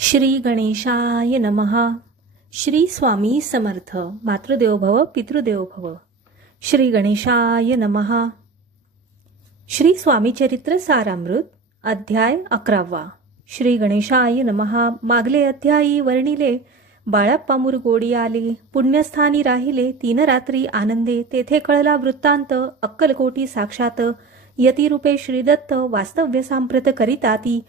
श्री गणेशाय नमः. श्री स्वामी समर्थ. मातृदेवो भव पितृदेवो भव. श्री गणेशाय नमः. श्री स्वामी चरित्र सारामृत अध्याय 11. श्री गणेशाय नमः. मागले अध्यायी वर्णिले. बाळप्पा मुरगोडी आले, पुण्यस्थानी राहिले 3 रात्री आनंदे. तेथे कळला वृत्तांत, अक्कलकोटी साक्षात यतिरूपे श्रीदत्त वास्तव्य सांप्रत करिताती.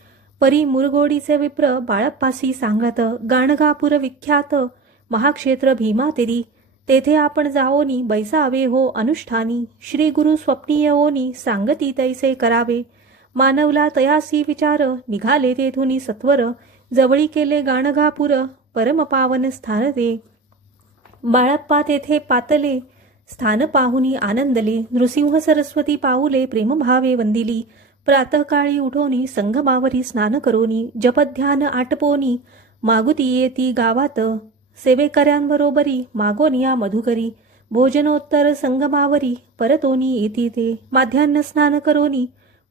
परी मुरगोडीचे विप्र बाळप्पासी सांगत, गाणगापूर विख्यात महाक्षेत्र भीमातिरी. तेथे आपण जाओनी बैसावे हो अनुष्ठानी. श्री गुरु स्वप्नी येओनी सांगती तैसे करावे. मानवला तयासी विचार, निघाले तेथुनी सत्वर. जवळी केले गाणगापूर, परमपावन स्थान ते. बाळप्पा तेथे पातले, स्थान पाहुनी आनंदले. नृसिंह सरस्वती पाऊले, प्रेमभावे वंदिली. प्रातःकाळी उठोनी संगमावरी स्नान करोनी. जपध्यान आटपोनी मागुती येती गावात. सेवेकऱ्यांबरोबरी मागोनिया मधुकरी. भोजनोत्तर संगमावरी परतोनी येती ते. माध्यान्ह स्नान करोनी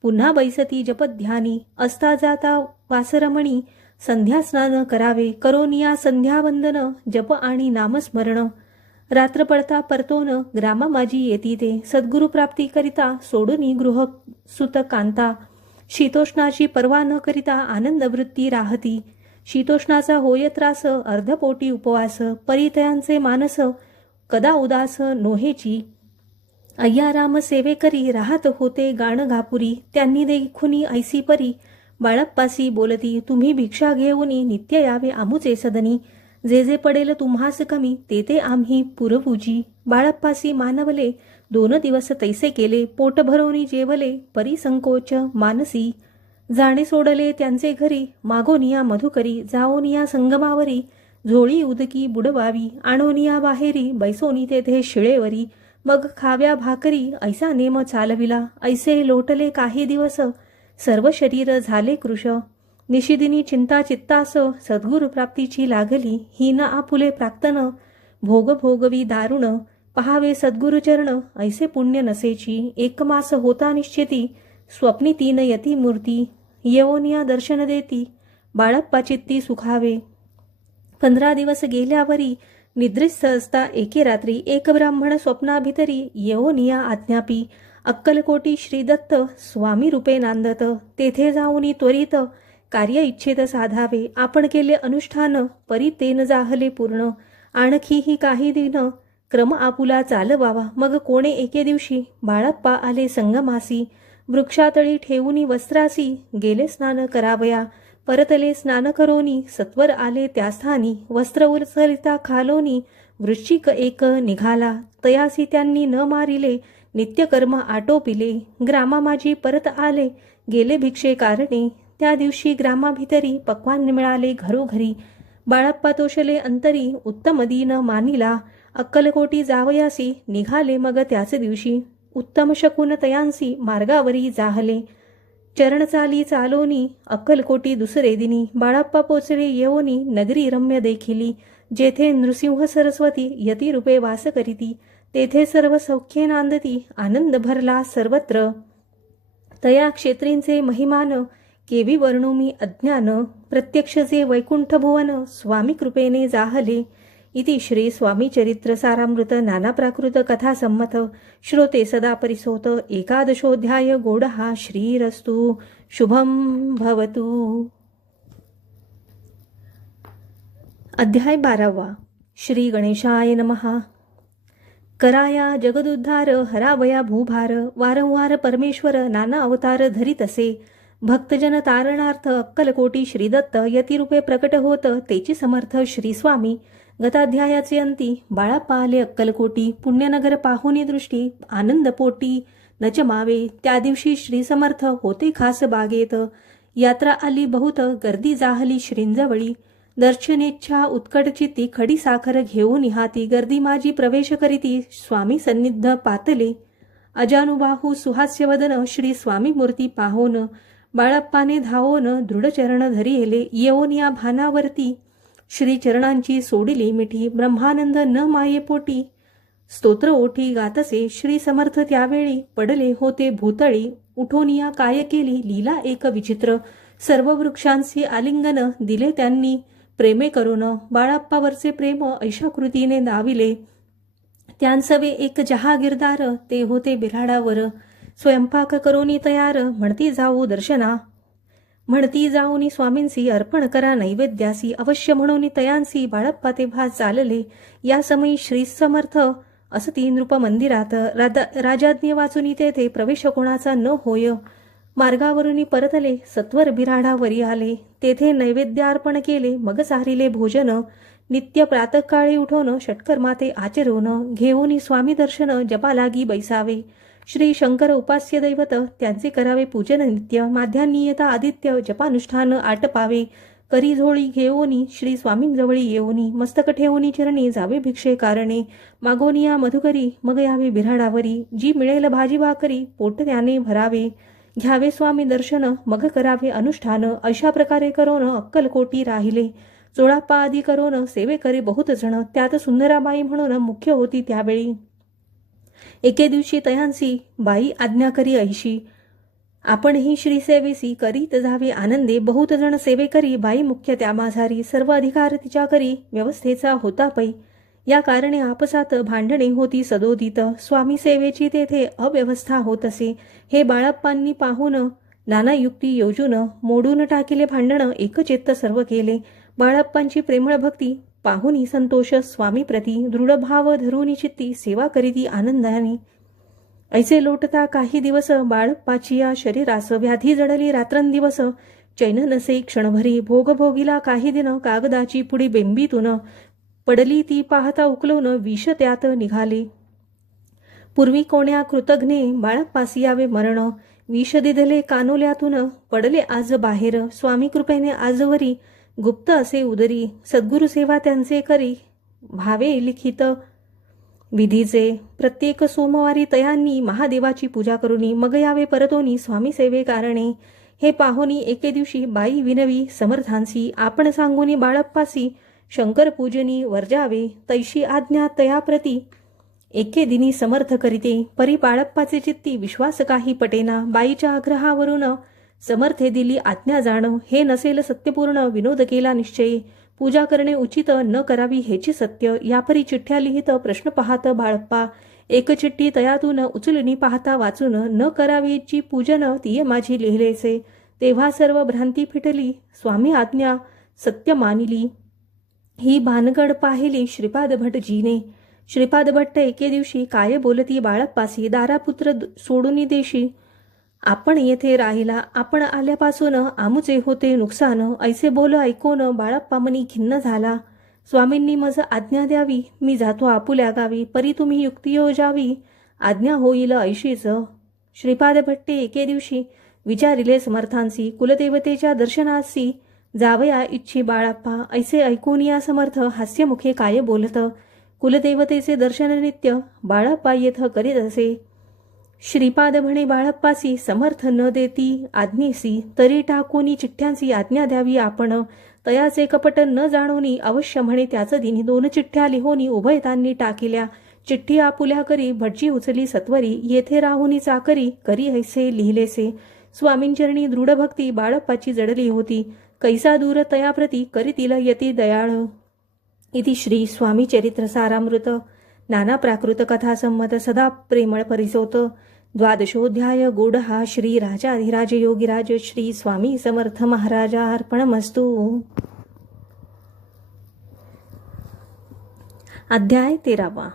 पुन्हा बैसती जपध्यानी. असता जाता वासरमणी संध्या स्नान करावे. करोनिया संध्यावंदन जप आणि नामस्मरण. रात्र पडता परतोन ग्रामा माझी येती ते. सद्गुरु प्राप्ती करिता सोडूनी गृह सुत कांता. शीतोष्णाची पर्वा न करिता आनंद वृत्ती राहती. शीतोष्णाचा होय त्रास, अर्धपोटी उपवास. परितयांचे मानस कदा उदास नोहेची. अय्याराम सेवे करी राहत होते गाणगापुरी. त्यांनी देखुनी ऐसी परी बाळप्पासी बोलती. तुम्ही भिक्षा घेऊनी नित्य यावे आमुचे सदनी. जे जे पडेल तुम्हास कमी ते ते आम्ही पुरवूजी. बाळप्पासी मानवले 2 दिवस तैसे केले. पोट भरोनी जेवले परिसंकोच मानसी. जाणे सोडले त्यांचे घरी मागोनिया मधुकरी. जाओनिया संगमावरी झोळी उदकी बुडवावी. आणोनिया बाहेरी बैसोनी तेथे शिळेवरी. मग खाव्या भाकरी ऐसा नेम चालविला. ऐसे लोटले काही दिवस सर्व शरीर झाले कृश. निशिदिनी चिंता चित्तास सद्गुरु प्राप्तीची लागली. हीन आपुले प्राक्तन भोग भोगवी दारुण. पहावे सद्गुरुचरण ऐसे पुण्य नसेची. 1 मास होता निश्चिती स्वप्नी 3 यती मूर्ती. येवोनिया दर्शन देती बाळप्पा चित्ती सुखावे. 15 दिवस गेल्यावरी निद्रिस्त असता एके रात्री. एक ब्राह्मण स्वप्नाभितरी येवोनिया आज्ञापी. अक्कलकोटी श्रीदत्त स्वामी रूपे नांदत. तेथे जाऊनी त्वरित कार्य इच्छित साधावे. आपण केले अनुष्ठान परी तेन जाहले पूर्ण. आणखीही काही दिन क्रम आपुला चालवावा. मग कोणे एके दिवशी बाळप्पा आले संगमासी. वृक्षातळी ठेवूनी वस्त्रासी गेले स्नान करावया. परतले स्नान करोनी सत्वर आले त्या स्थानी. वस्त्र उचलिता खालोनी वृश्चिक एक निघाला. तयासी त्यांनी न मारिले नित्यकर्म आटोपिले. ग्रामा माझी परत आले गेले भिक्षे कारणे. त्या दिवशी ग्रामाभितरी पक्वान मिळाले घरोघरी. बाळप्पा तोषले अंतरी उत्तम दीन मानिला. अक्कलकोटी जावयासी निघाले मग त्याच दिवशी. उत्तम शकुन तयांसी मार्गावरी जाहले. चरण चाली चालोनी अक्कलकोटी दुसरे दिनी. बाळप्पा पोचले येवोनी नगरी रम्य देखिली. जेथे नृसिंह सरस्वती यतिरूपे वास करीती. तेथे सर्व सौख्ये नांदती आनंद भरला सर्वत्र. तया क्षेत्रींचे महिमान केवी वर्णू मी अज्ञान. प्रत्यक्ष जे वैकुंठ भुवन स्वामी कृपेने जाहले. इति श्री स्वामी चरित्र सारामृत नाना प्राकृत कथा संमत. श्रोते सदा परिसोत. 11ोऽध्याय गोडहा श्रीरस्तु. शुभम भवतु. अध्याय 12. श्री गणेशाय नमः. कराया जगदुद्धार हरावया भूभार. वारंवार परमेश्वर नाना अवतार धरीत असे. भक्तजन तारणार्थ अक्कलकोटी श्रीदत्त यतिरूपे प्रकट होत तेची समर्थ श्री स्वामी. गताध्यायाचे अंती बाळप्पा आले अक्कलकोटी. पुण्यनगर पाहुनी दृष्टी आनंद पोटी नचमावे. त्या दिवशी श्री समर्थ होते खास बागेत. यात्रा आली बहुत गर्दी जाहली श्रींजवळी. दर्शनेच्छा उत्कटचित्ती खडी साखर घेऊन हाती. गर्दी माझी प्रवेश करीती स्वामी सन्निध पातले. अजानुबाहू सुहास्यवदन श्री स्वामी मूर्ती पाहोन. बाळप्पाने धावोन दृढचरण धरिले. येवोन या भानावरती श्रीचरणांची सोडिली मिठी. ब्रह्मानंद न मायेपोटी स्तोत्र ओठी गातसे. श्री समर्थ त्यावेळी पडले होते भूतळी. उठोनिया काय केली लीला एक विचित्र. सर्व वृक्षांशी आलिंगन दिले त्यांनी प्रेमे करून. बाळाप्पावरचे प्रेम ऐशा कृतीने दाविले. त्यांसवे एक जहागीरदार ते होते बिऱ्हाडावर. स्वयंपाक करोनी तयार म्हणती जाऊ दर्शना. म्हणती जाऊनी स्वामींसी अर्पण करा नैवेद्यासी. अवश्य म्हणून तयांसी बाळप्पा तेव्हा चालले. या समयी श्री समर्थ असती नृप मंदिरात. राजाज्ञे वाचून तेथे प्रवेश कोणाचा न होय. मार्गावरून परतले सत्वर बिऱ्हाडावरी आले. तेथे नैवेद्यार्पण केले मग सारिले भोजन. नित्य प्रातःकाळी उठवून षटकर माते आचरवून. घेऊन स्वामी दर्शन जपालागी बैसावे. श्री शंकर उपास्य दैवत त्यांचे करावे पूजन नित्य. माध्यान्नी येता आदित्य जपानुष्ठान आटपावे. करी झोळी घेऊनी श्री स्वामींजवळी येऊनी. मस्तक ठेवूनी चरणी जावे भिक्षे कारणे. मागोनिया मधुकरी मग यावे बिऱ्हाडावरी. जी मिळेल भाजी भाकरी पोट त्याने भरावे. घ्यावे स्वामी दर्शन मग करावे अनुष्ठान. अशा प्रकारे करोन अक्कलकोटी राहिले. जोडाप्पा आदी करोन सेवे करी बहुत जण. त्यात सुंदराबाई म्हणून मुख्य होती त्यावेळी. एके दिवशी तयांसी बाई आज्ञा करी ऐशी. आपणही श्रीसेवेसी करीत जावे आनंदे. बहुत जण सेवे करी बाई मुख्य त्या माझारी. सर्व अधिकार तिच्या करी व्यवस्थेचा होता पै. या कारणे आपसात भांडणे होती सदोदित. स्वामी सेवेची तेथे अव्यवस्था होत असे. हे बाळप्पांनी पाहून नाना युक्ती योजून मोडून टाकिले भांडण. एकचित्त सर्व केले. बाळप्पांची प्रेमळ भक्ती पाहुनी संतोष स्वामी प्रती. दृढ भाव धरूनी चित्ती सेवा करीती आनंदाने. ऐसे लोटता काही दिवस बाळप्पाची या शरीरास. व्याधी जडली रात्रंदिवस चैन नसे क्षणभरी. भोग भोगिला काही दिन कागदाची पुढी बेंबीतून. पडली ती पाहता उकलून विष त्यात निघाले. पूर्वी कोण्या कृतघ्ने बाळप्पासी यावे मरण. विष दिधले कानोल्यातून पडले आज बाहेर. स्वामी कृपेने आजवरी गुप्त असे उदरी. सद्गुरु सेवा त्यांचे करी भावे लिखित विधीचे. प्रत्येक सोमवारी तयांनी महादेवाची पूजा करुनी मग यावे परतोनी स्वामी सेवे कारणे. हे पाहोनी एके दिवशी बाई विनवी समर्थांसी. आपण सांगूनी बाळप्पासी शंकर पूजनी वर्जावे. तैशी आज्ञा तयाप्रती एके दिनी समर्थ करीते. परी बाळप्पाचे चित्ती विश्वास काही पटेना. बाईच्या आग्रहावरून समर्थे दिली आज्ञा जाण. हे नसेल सत्यपूर्ण विनोद केला निश्चय. पूजा करणे उचित न करावी हेची सत्य. यापरी चिठ्ठ्या लिहित प्रश्न पाहत बाळप्पा. एक चिठ्ठी तयातून उचलून पाहता वाचून. न करावीची पूजन ती माझी लिहिलेसे. तेव्हा सर्व भ्रांती फिटली स्वामी आज्ञा सत्य मानिली. ही भानगड पाहिली श्रीपाद भटजीने. श्रीपाद भट्ट एके दिवशी काय बोलती बाळप्पासी. दारापुत्र सोडून देशी आपण येथे राहिला. आपण आल्यापासून आमुचे होते नुकसान. ऐसे बोल ऐकून बाळप्पा मनी खिन्न झाला. स्वामींनी मज आज्ञा द्यावी. मी जातो आपुल्या गावी. परी तुम्ही युक्ती योजावी. आज्ञा होईल ऐशीच. श्रीपाद भट्टे एके दिवशी विचारिले समर्थांसी. कुलदेवतेच्या दर्शनासी जावया इच्छी बाळप्पा. ऐसे ऐकून या समर्थ हास्यमुखे काय बोलत. कुलदेवतेचे दर्शन नित्य बाळप्पा येथ करीत असे. श्रीपाद म्हणे बाळप्पासी समर्थ न देती आज्ञेसी. तरी टाकोनी चिठ्ठ्यांसी आज्ञा द्यावी आपण. तयाचे कपट न जाणोनी अवश्य म्हणे त्याच दिनी. 2 चिठ्ठ्या लिहोनी उभयतांनी टाकिल्या. चिठ्ठी आपुल्या करी भटजी उचली सत्वरी. येथे राहुनी चाकरी करी ऐसे लिहिलेसे. स्वामींचरणी दृढ भक्ती बाळप्पाची जडली होती. कैसा दूर तयाप्रती करीतील यती दयाळ. इति श्री स्वामी चरित्र सारामृत नाना प्राकृत कथा संमत सदा प्रेमळ परिसोत. 12ोऽध्याय गूढः श्री राजाधिराज योगिराज श्री स्वामी समर्थ महाराजा अर्पणमस्तु. अध्याय 13.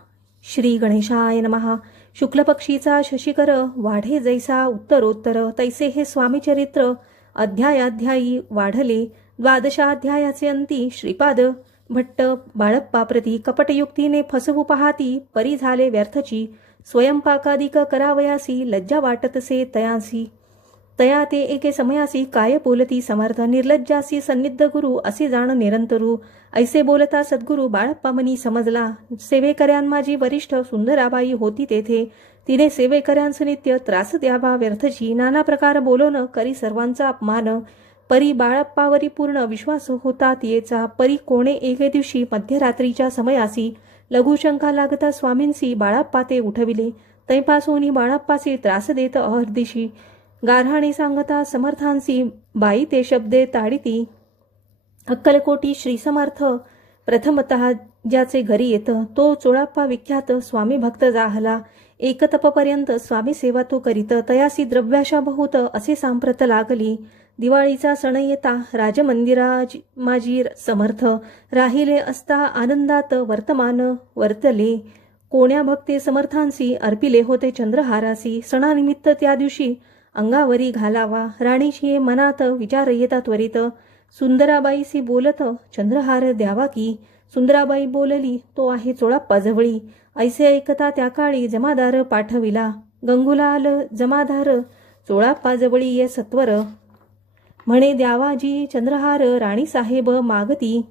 श्री गणेशाय नमः. शुक्ल पक्षीचा शशिकर वाढे जैसा उत्तरोत्तर तैसे हे स्वामी चरित्र अध्यायाध्यायी वाढले. 12अध्यायाचे अंती श्रीपाद भट्ट बाळप्पा प्रती कपटयुक्तीने फसवू पाहाती परी झाले व्यर्थची. स्वयंपाकादिक करावयासी लज्जा वाटतसे तयासी. तया ते एके समयासी काय बोलती समर्थ. निर्लज्जासी सन्निध गुरु असे जाण निरंतरू. ऐसे बोलता सद्गुरु बाळप्पा मनी समजला. सेवेकऱ्यां माझी वरिष्ठ सुंदराबाई होती तेथे. तिने सेवेकऱ्यांस नित्य त्रास द्यावा व्यर्थची. नाना प्रकार बोलवणं करी सर्वांचा अपमान. परी बाळप्पावरी पूर्ण विश्वास होता तियेचा. परी कोणे एके दिवशी मध्यरात्रीच्या समयासी लघुशंका लागता स्वामींसी बाळप्पा ते उठविले. तैपासोनी बाळप्पासी त्रास देत अहर्दिशी. गारहाणे सांगता समर्थांसी बाई ते शब्दे ताडिती. अक्कलकोटी श्री समर्थ प्रथमतः ज्याचे घरी येतं तो चोळाप्पा विख्यात स्वामी भक्त जाहला. एक तपपर्यंत स्वामी सेवा तो करीत तयासी द्रव्याशा बहुत असे सांप्रत लागली. दिवाळीचा सण येता राजमंदिराज माजी समर्थ राहिले असता आनंदात वर्तमान वर्तले. कोण्या भक्ते समर्थांसी अर्पिले होते चंद्रहारासी. सणानिमित्त त्या दिवशी अंगावरी घालावा राणीशी मनात विचार येता त्वरित. सुंदराबाईसी बोलत चंद्रहार द्यावा की. सुंदराबाई बोलली तो आहे चोळाप्पा जवळी. ऐसे ऐकता त्या काळी जमादार पाठविला. गंगूलाल जमादार चोळाप्पा जवळी ये सत्वर. म्हणे द्यावाजी चंद्रहार राणी साहेब मागती.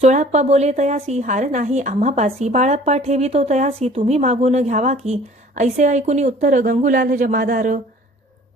चोळाप्पा बोले तयासी हार नाही आम्हापासी. बाळाप्पा ठेवितो तयासी तुम्ही मागून घ्यावा की. ऐसे ऐकूनी उत्तर गंगूलाल जमादार.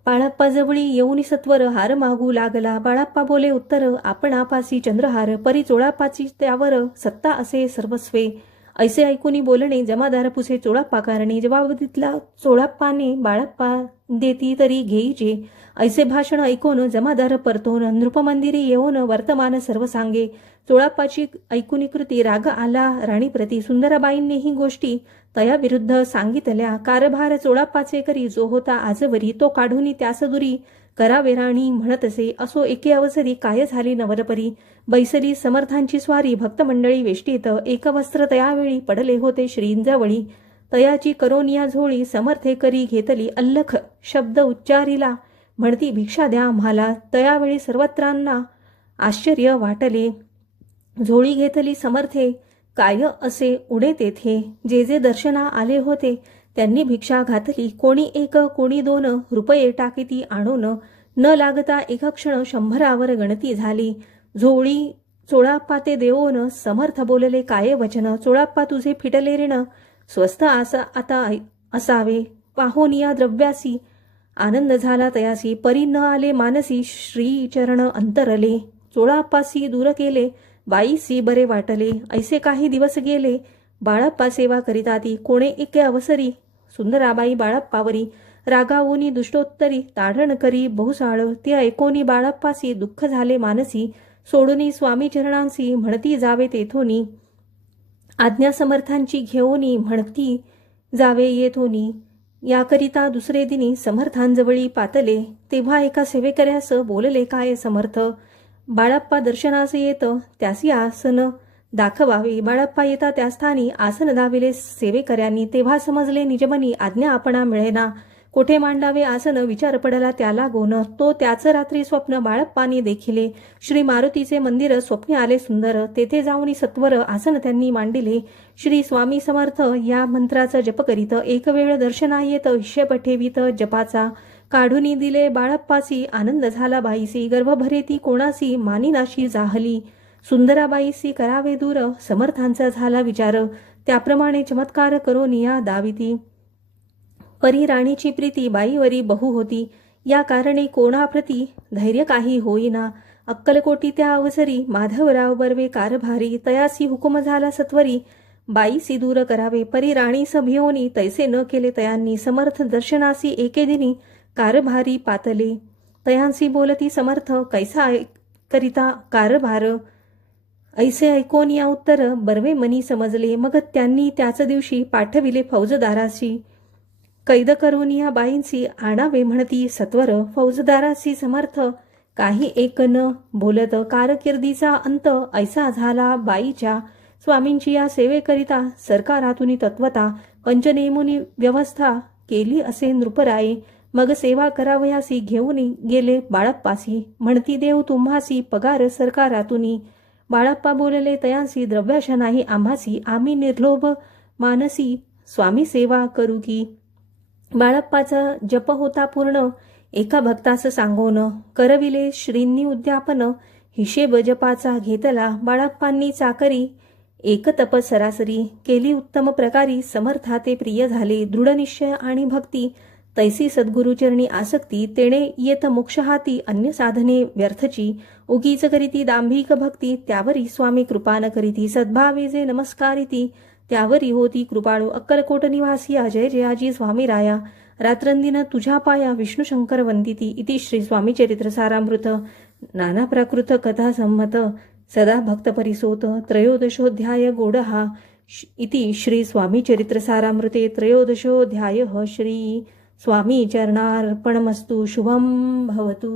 बाळाप्पा जवळी येऊनी सत्वर हार मागू लागला. बाळाप्पा बोले उत्तर आपण आपासी चंद्रहार परी चोळाप्पाची त्यावर सत्ता असे सर्वस्वे. ऐसे ऐकूनी बोलणे जमादार पुसे चोळाप्पा कारणे. जबाब दिला चोळाप्पाने बाळाप्पा देती तरी घेईचे. ऐसे भाषण ऐकून जमादार परतोन नृपमंदिरी येऊन वर्तमान सर्व सांगे. चोळाप्पाची ऐकूनी कृती राग आला राणीप्रती. सुंदराबाईंनी ही गोष्टी तया विरुद्ध सांगितल्या. कारभार चोळाप्पाचे करी जो होता आजवरी तो काढूनी त्यास दुरी करावे राणी म्हणत असे. असो एके अवसरी काय झाली नवरपरी. बैसली समर्थांची स्वारी भक्तमंडळी वेष्टीत. एक वस्त्र तयावेळी पडले होते श्रींजवळी. तयाची करोनिया झोळी समर्थे करी घेतली. अल्लख शब्द उच्चारिला म्हणती भिक्षा द्या आम्हाला. तयावेळी सर्वत्रांना आश्चर्य वाटले. झोळी घेतली समर्थे काय असे उडे तेथे. जे जे दर्शना आले होते त्यांनी भिक्षा घातली. कोणी एक कोणी 2 रुपये टाकीती आणून. न लागता एक क्षण 100 गणती झाली. झोळी चोळाप्पा ते देऊन समर्थ बोलले काय वचन. चोळाप्पा तुझे फिटले ऋण स्वस्त आता असावे. पाहून या द्रव्यासी आनंद झाला तयासी. परी न आले मानसी श्रीचरण अंतरले. चोळाप्पासी दूर केले बाईसी बरे वाटले. ऐसे काही दिवस गेले बाळाप्पा सेवा करीताती. कोणे एके अवसरी सुंदराबाई बाळाप्पावरी रागावूनी दुष्टोत्तरी ताडण करी बहुसाळ. ते ऐकोनी बाळाप्पासी दुःख झाले मानसी. सोडूनी स्वामी चरणांसी म्हणती जावे तेथोनी. आज्ञा समर्थांची घेऊनी म्हणती जावे येथोनी. याकरिता दुसरे दिनी समर्थांजवळी पातले. तेव्हा एका सेवेकऱ्यास बोलले काय समर्थ. बाळाप्पा दर्शनास येत त्यासी आसन दाखवावे. बाळाप्पा येता त्या स्थानी आसन दाविले सेवेकऱ्यांनी. तेव्हा समजले निजमनी आज्ञा आपणा मिळेना. कोठे मांडावे आसन विचार पडला त्याला गोन. तो त्याच रात्री स्वप्न बाळाप्पानी देखिले. श्री मारुतीचे मंदिर स्वप्ने आले सुंदर. तेथे जाऊनी सत्वर आसन त्यांनी मांडिले. श्री स्वामी समर्थ या मंत्राचा जप करीत. एक वेळ दर्शना येत हिशेब ठेवीत जपाचा. काढूनी दिले बाळाप्पासी आनंद झाला बाईसी. गर्भभरेती कोणासी मानिनाशी जाहली. सुंदराबाईसी करावे दूर समर्थांचा झाला विचार. त्याप्रमाणे चमत्कार करून या दाविती. परी राणीची प्रीती बाईवरी बहु होती. या कारणे कोणाप्रती धैर्य काही होईना. अक्कलकोटी त्या अवसरी माधवराव बर्वे कारभारी. तयासी हुकुम झाला सत्वरी बाईसी दूर करावे. परी राणीस भिवोनी तैसे न केले तयांनी. समर्थ दर्शनासी एके दिनी कारभारी पातले. तयांसी बोलती समर्थ कैसा करिता कारभार. ऐसे ऐकून या उत्तर बर्वे मनी समजले. मग त्यांनी त्याच दिवशी पाठविले फौजदाराशी. कैद करून या बाईंसी आणावे म्हणती सत्वर. फौजदारासी समर्थ काही एक न बोलत. कारकिर्दीचा अंत ऐसा झाला बाईच्या. स्वामींची या सेवेकरिता सरकारातून तत्वता पंचनेमुनी व्यवस्था केली असे नृपराये. मग सेवा करावयासी घेऊन गेले बाळाप्पासी. म्हणती देव तुम्हासी पगार सरकारातूनी. बाळाप्पा बोलले तयांसी द्रव्याशा नाही आम्हासी. आम्ही निर्लोभ मानसी स्वामी सेवा करू की. बाळाप्पाचा जप होता पूर्ण एका भक्तास सांगोन. करविले श्रींनी उद्यापन हिशेब जपाचा घेतला. बाळाप्पांनी चाकरी एक तप सरासरी केली उत्तम प्रकारी. समर्थाते प्रिय झाले. दृढनिश्चय आणि भक्ती तैसी सद्गुरुचरणी आसक्ती. तेणे येत मोक्ष हाती अन्य साधने व्यर्थची. उगीच करीती दांभिक भक्ती त्यावरी स्वामी कृपा न करीती. सद्भावे जे नमस्कारिती त्यावरी होती कृपाळू. अक्कलकोट निवासी जय जयाजी स्वामी राया. रात्रंदिन तुझ्या पाया विष्णुशंकर वंदिती इति श्री स्वामीचरित्रसारामृत नाना प्राकृत कथा संमत सदा भक्तपरिसोत त्रयोदशोऽध्याय गोडहा इति श्री स्वामीचरित्रसारामृते त्रयोदशोऽध्यायः श्री स्वामी चरणार्पणमस्तु शुभं भवतु।